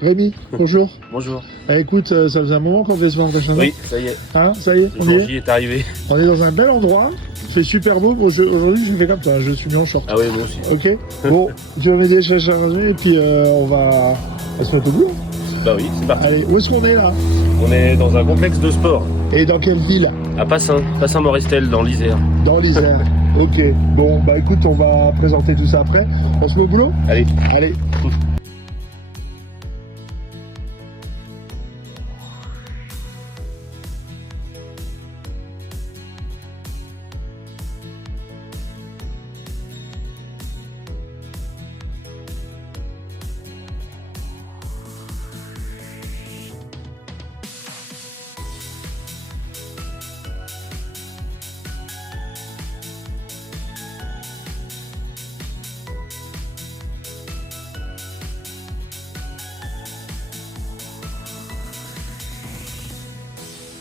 Rémi, bonjour. Bonjour. Écoute, ça faisait un moment qu'on devait se voir prochainement. Oui, ça y est. Hein, ça y est, Le on jour y est. J est arrivé. On est dans un bel endroit. Il fait super beau. Bon, aujourd'hui, je fais comme ça. Je suis mis en short. Ah oui, moi aussi. Ok. Bon, je vais m'aider chercher un résumé et puis on va se mettre au bout. Bah oui, c'est parti. Allez, où est-ce qu'on est là? On est dans un complexe de sport. Et dans quelle ville? À Passin-Morestel, dans l'Isère. Dans l'Isère. Ok. Bon, bah écoute, on va présenter tout ça après. On se met au boulot? Allez. Allez.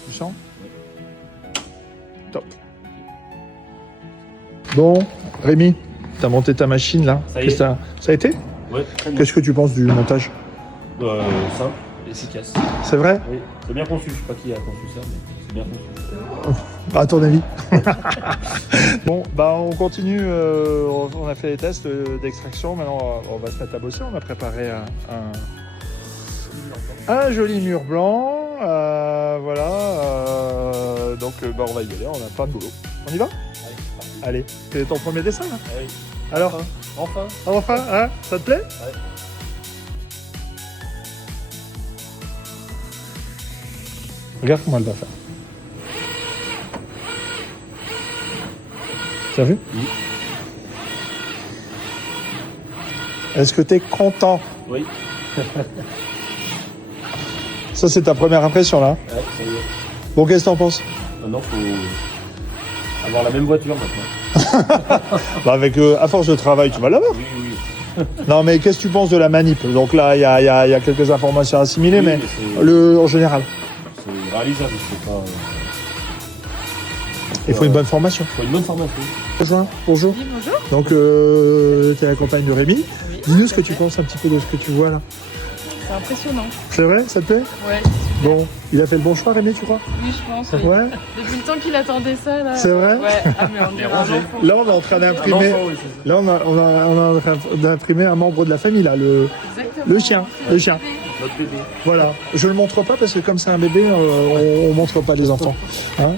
Tu sens? Top. Bon, Rémi, t'as monté ta machine là. Ça y est. Ça a été? Ouais, très bien. Qu'est-ce que tu penses du montage? Simple, efficace. C'est vrai? Oui, c'est bien conçu. Je sais pas qui a conçu ça, mais c'est bien conçu. À ton avis? Bon, bah on continue. On a fait les tests d'extraction. Maintenant, on va se mettre à bosser. On a préparé un joli mur blanc. Voilà. Donc, bah, on va y aller. On a pas de boulot. On y va? Allez. C'est ton premier dessin là? Ah oui. Alors? Enfin. Enfin, hein? Ça te plaît? Ouais. Regarde comment elle va faire. Tu as vu? Oui. Est-ce que tu es content? Oui. Ça, c'est ta première impression là. Ouais, ça y est. Bon, qu'est-ce que t'en penses? Maintenant, faut avoir la même voiture maintenant. Bah, avec, à force de travail, tu vas l'avoir. Oui, oui. Non, mais qu'est-ce que tu penses de la manip? Donc là, il y a quelques informations à assimiler, Oui, mais mais en général, c'est réalisable. C'est pas. il faut une bonne formation. Faut une bonne formation. Bonjour. Bonjour. Oui, bonjour. Donc, tu es la compagne de Rémi. Oui. Dis-nous ce que tu penses un petit peu de ce que tu vois là. C'est impressionnant. C'est vrai? Ça te plaît? Ouais. Bon, il a fait le bon choix, Rémi, tu crois? Oui, je pense. Oui. Ouais. Depuis le temps qu'il attendait ça, là. C'est vrai? Ouais. Ah, mais on dirait un rangé. enfant. Là, on est en train d'imprimer. Un enfant, oui, c'est ça. Là, on est en train d'imprimer un membre de la famille, là, Exactement. le chien. Le chien. Notre bébé. Voilà. Je le montre pas parce que comme c'est un bébé, on montre pas les enfants. Hein?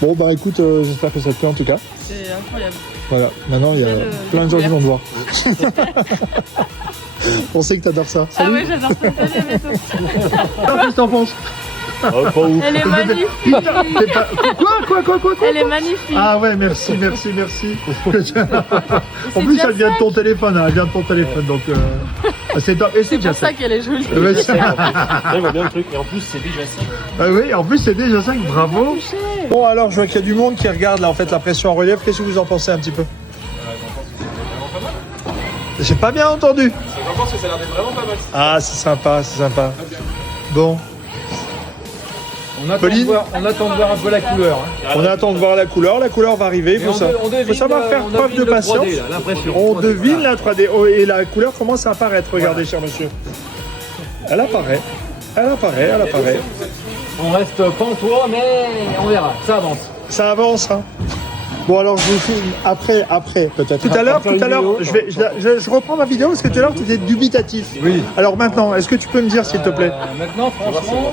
Bon, bah écoute, j'espère que ça te plaît en tout cas. C'est incroyable. Voilà. Maintenant, il y a Belle plein de gens qui vont découverte. te voir. On sait que t'adores ça. Ah Salut. ouais, j'adore ça. Salut, à bientôt. Qu'est-ce que t'en penses? Oh, pas ouf. Elle est magnifique. T'es pas- Quoi? Elle est magnifique. Ah ouais, merci. En plus, déjà elle vient de ton téléphone, hein, elle vient de ton téléphone, donc c'est top. Et c'est C'est déjà pour ça ça. qu'elle est jolie. Ouais, Là, il voit bien le truc. Et en plus, c'est déjà ça. Ah oui, en plus c'est déjà 5, bravo. Bon alors, je vois qu'il y a du monde qui regarde là en fait la pression en relief. Qu'est-ce que vous en pensez un petit peu? J'ai pas bien entendu. Je pense que ça a l'air d'être vraiment pas mal. Ah, c'est sympa. Bon, On attend, Pauline on attend de voir un peu la couleur. Hein. on attend de voir la couleur va arriver. Il Mais faut savoir faire preuve de patience. L'impression. On devine la 3D. Oh, et la couleur commence à apparaître. Regardez, cher monsieur. Elle apparaît. On reste pantois, mais on verra. Ça avance. Ça avance, hein. Bon, alors je vous filme après peut-être. Tout à l'heure, je reprends ma vidéo parce que tout à l'heure tu étais dubitatif. Oui. Alors maintenant, est-ce que tu peux me dire s'il te plaît? Maintenant, franchement,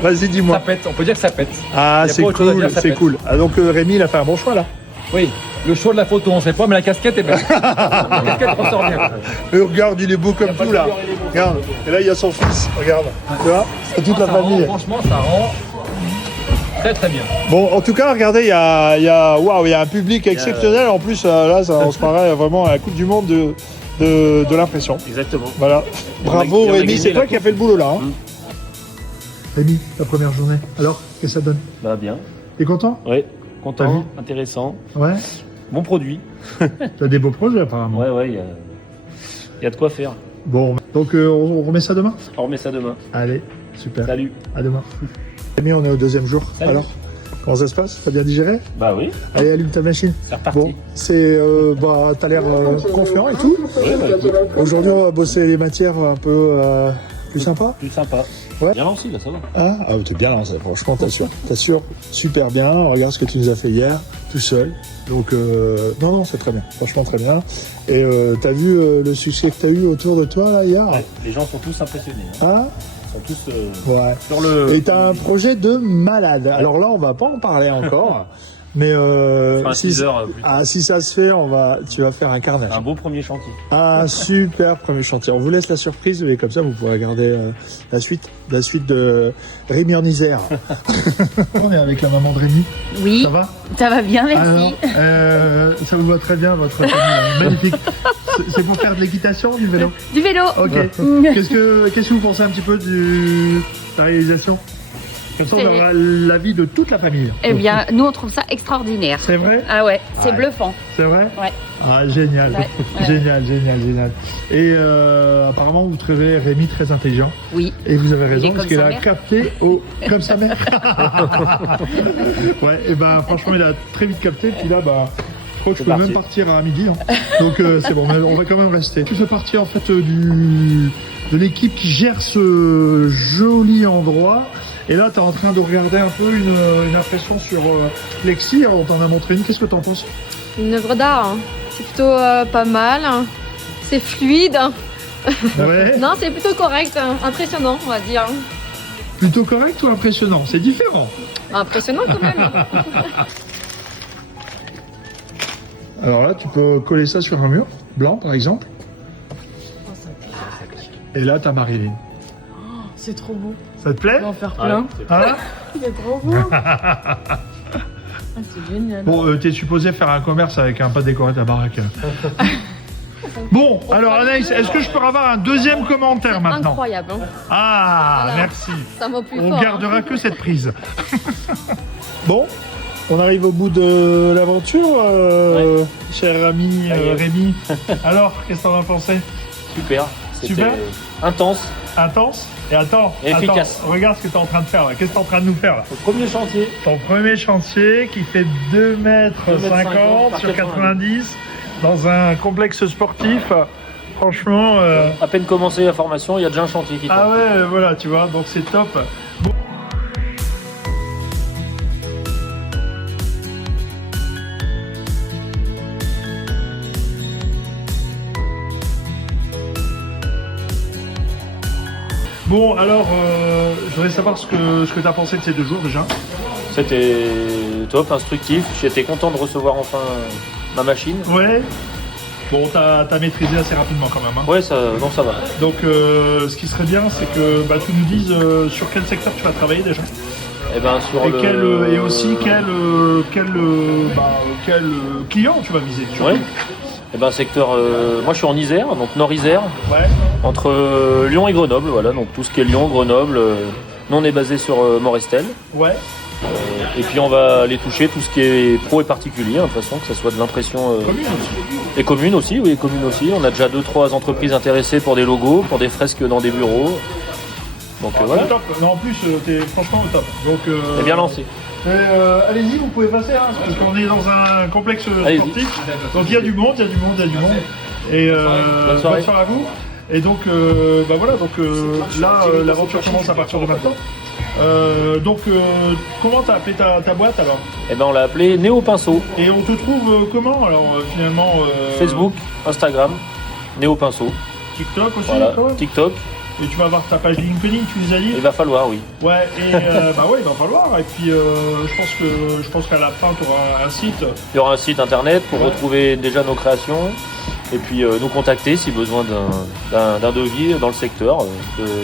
Vas-y, dis-moi. ça pète. On peut dire que ça pète. Ah, Y a c'est pas autre chose à cool, dire, ça c'est pète. cool. Ah, donc Rémi, il a fait un bon choix là. Oui. Le choix de la photo, on sait pas, mais la casquette est belle. La casquette ressort bien. Regarde, il est beau comme tout là. Regarde. Et là, il y a son fils. Regarde. Tu vois? C'est toute la Ça rend, famille. franchement, ça rend très très bien. Bon, en tout cas, regardez, il y a un public exceptionnel. En plus, là, on se paraît vraiment à la Coupe du Monde de l'impression. Exactement. Voilà. Bravo on a Rémi, gagné c'est la toi qui as fait le boulot là. Hein. Mm. Rémi, ta première journée. Alors, qu'est-ce que ça donne? Bah, bien. T'es content? Ouais. T'as vu? Content, intéressant. Ouais. Bon produit. T'as des beaux projets apparemment. Ouais, il y a de quoi faire. Bon, donc on remet ça demain? On remet ça demain. Allez, super. Salut. À demain. Rémi, on est au deuxième jour. Salut. Alors, comment ça se passe? T'as bien digéré? Bah oui, Allez, allume ta machine. c'est reparti. Bon, c'est, t'as l'air confiant et tout. Ouais, bah, écoute. Aujourd'hui, on va bosser les matières un peu Plus sympa? Plus sympa. Ouais. Bien lancé, là, ça va. Ah, t'es bien lancé, franchement, t'assures. T'assures super bien. Regarde ce que tu nous as fait hier, tout seul. Donc, non, c'est très bien. Franchement, très bien. Et t'as vu le succès que t'as eu autour de toi, là, hier? Ouais, les gens sont tous impressionnés. Hein. Ah? Ils sont tous Ouais. sur le... Et t'as un projet de malade. Alors là, on va pas en parler encore. Mais Enfin, si, 6 heures plus tard. si ça se fait, tu vas faire un carnage. Un beau premier chantier. Un super premier chantier. On vous laisse la surprise, mais comme ça, vous pourrez regarder la suite de Rémi en Isère. On est avec la maman de Rémi. Oui, Ça va? ça va bien, merci. Alors, ça vous va très bien, votre famille. Magnifique. C'est pour faire de l'équitation ou du vélo? Du vélo. Ok. Qu'est-ce que vous pensez un petit peu de la réalisation? Comme ça, on aura l'avis de toute la famille. Eh bien, nous, on trouve ça extraordinaire. C'est vrai? Ah ouais, c'est Ouais. bluffant. C'est vrai? Ouais. Ah, génial. Ouais, ouais. Génial. Et apparemment, vous trouvez Rémi très intelligent. Oui. Et vous avez raison, est parce comme qu'il sa a mère. capté comme sa mère. Ouais, et ben franchement, il a très vite capté. Puis là, bah, je crois que je peux parti. même partir à midi. Hein. Donc c'est bon, mais on va quand même rester. Tu fais partie en fait de l'équipe qui gère ce joli endroit. Et là, tu es en train de regarder un peu une impression sur Lexi. Alors, on t'en a montré une. Qu'est-ce que tu en penses? Une œuvre d'art, hein. C'est plutôt pas mal, hein. C'est fluide, hein. Ouais. Non, c'est plutôt correct, hein. Impressionnant, on va dire. Plutôt correct ou impressionnant? C'est différent. Impressionnant quand même. Alors là, tu peux coller ça sur un mur blanc, par exemple. Et là, t'as Marilyn. C'est trop beau. Ça te plaît? On va en faire Ouais, plein. c'est- Hein? C'est trop beau. Ah, c'est génial. Bon, t'es supposé faire un commerce avec un pas décoré ta baraque. Bon, alors Anaïs, est-ce que je peux avoir un deuxième commentaire maintenant? Incroyable, hein. Ah, Voilà. merci. Ça m'a plus On fort. gardera que cette prise. Bon, on arrive au bout de l'aventure, cher ami Ça y est. Rémi. Alors, qu'est-ce que t'en as pensé? Super. C'était Super. intense. Intense? Et attends, Efficace. attends, regarde ce que tu es en train de faire là. Qu'est-ce que tu es en train de nous faire là? Le premier chantier. Ton premier chantier qui fait 2 mètres 50 par sur 90 dans un complexe sportif. Franchement, À peine commencé la formation, il y a déjà un chantier qui ah tombe. ouais, voilà, tu vois, donc c'est top. Bon. Bon, alors, je voudrais savoir ce que tu as pensé de ces 2 jours déjà. C'était top, instructif. J'étais content de recevoir enfin ma machine. Ouais. Bon, t'as maîtrisé assez rapidement quand même. Hein. Ouais, ça, non, ça va. Donc, ce qui serait bien, c'est que tu nous dises sur quel secteur tu vas travailler déjà. Et ben sur Et, le... et aussi quel client tu vas viser. surtout. Ouais. Et ben secteur. Moi, je suis en Isère, donc Nord-Isère, Ouais. entre Lyon et Grenoble. Voilà, donc tout ce qui est Lyon, Grenoble. Nous, on est basé sur Morestel. Ouais. Et puis on va aller toucher tout ce qui est pro et particulier, hein, de toute façon, que ce soit de l'impression Commune aussi. et commune aussi, oui, commune aussi. On a déjà 2-3 entreprises intéressées pour des logos, pour des fresques dans des bureaux. Donc voilà, Top. Non, en plus, t'es franchement au top. Donc, c'est bien lancé. allez-y, vous pouvez passer, hein, parce qu'on est dans un complexe Allez-y. sportif. Donc il y a du monde. Et Bonne soirée. bonne soirée à vous. Et donc, voilà, donc là, l'aventure commence à partir de maintenant. Comment t'as appelé ta boîte alors? Et ben on l'a appelé Néo Pinceau. Et on te trouve comment alors finalement Facebook, Instagram, Néo Pinceau. TikTok aussi Voilà, quand même. TikTok. Et tu vas avoir ta page LinkedIn, tu nous as dit? Il va falloir, oui. Ouais, et ouais, il va falloir. Et puis je pense qu'à la fin, tu auras un site. Il y aura un site internet pour Ouais. retrouver déjà nos créations. Et puis nous contacter si besoin d'un devis dans le secteur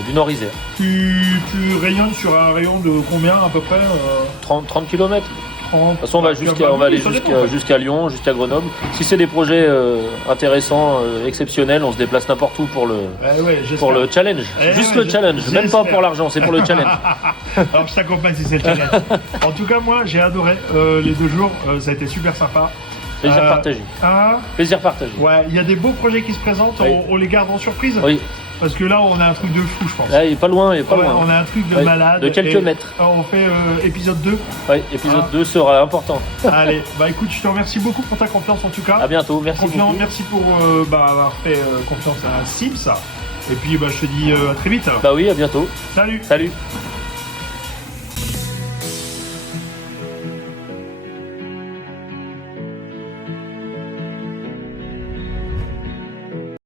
du Nord-Isère. Tu rayonnes sur un rayon de combien à peu près 30 km. 30. De toute façon, on va aller jusqu'à Lyon, jusqu'à Grenoble. Si c'est des projets intéressants, exceptionnels, on se déplace n'importe où pour le challenge. Eh Juste ouais, le challenge, même pas j'espère. pour l'argent, c'est pour le challenge. Alors je t'accompagne si c'est le challenge. En tout cas, moi, j'ai adoré les 2 jours. Ça a été super sympa. Plaisir partagé. Hein Plaisir partagé. Ouais, il y a des beaux projets qui se présentent. Oui. On les garde en surprise. Oui, Parce que là, on a un truc de fou, je pense. là, il est pas loin, il est pas Ouais, loin. on a un truc de Ouais, malade. de quelques Et, mètres. on fait épisode 2. Ouais, épisode Ah. 2 sera important. Allez, bah écoute, je te remercie beaucoup pour ta confiance en tout cas. À bientôt, merci beaucoup. Merci pour avoir fait confiance à Sims. Et puis bah, je te dis à très vite. Bah oui, à bientôt. Salut. Salut.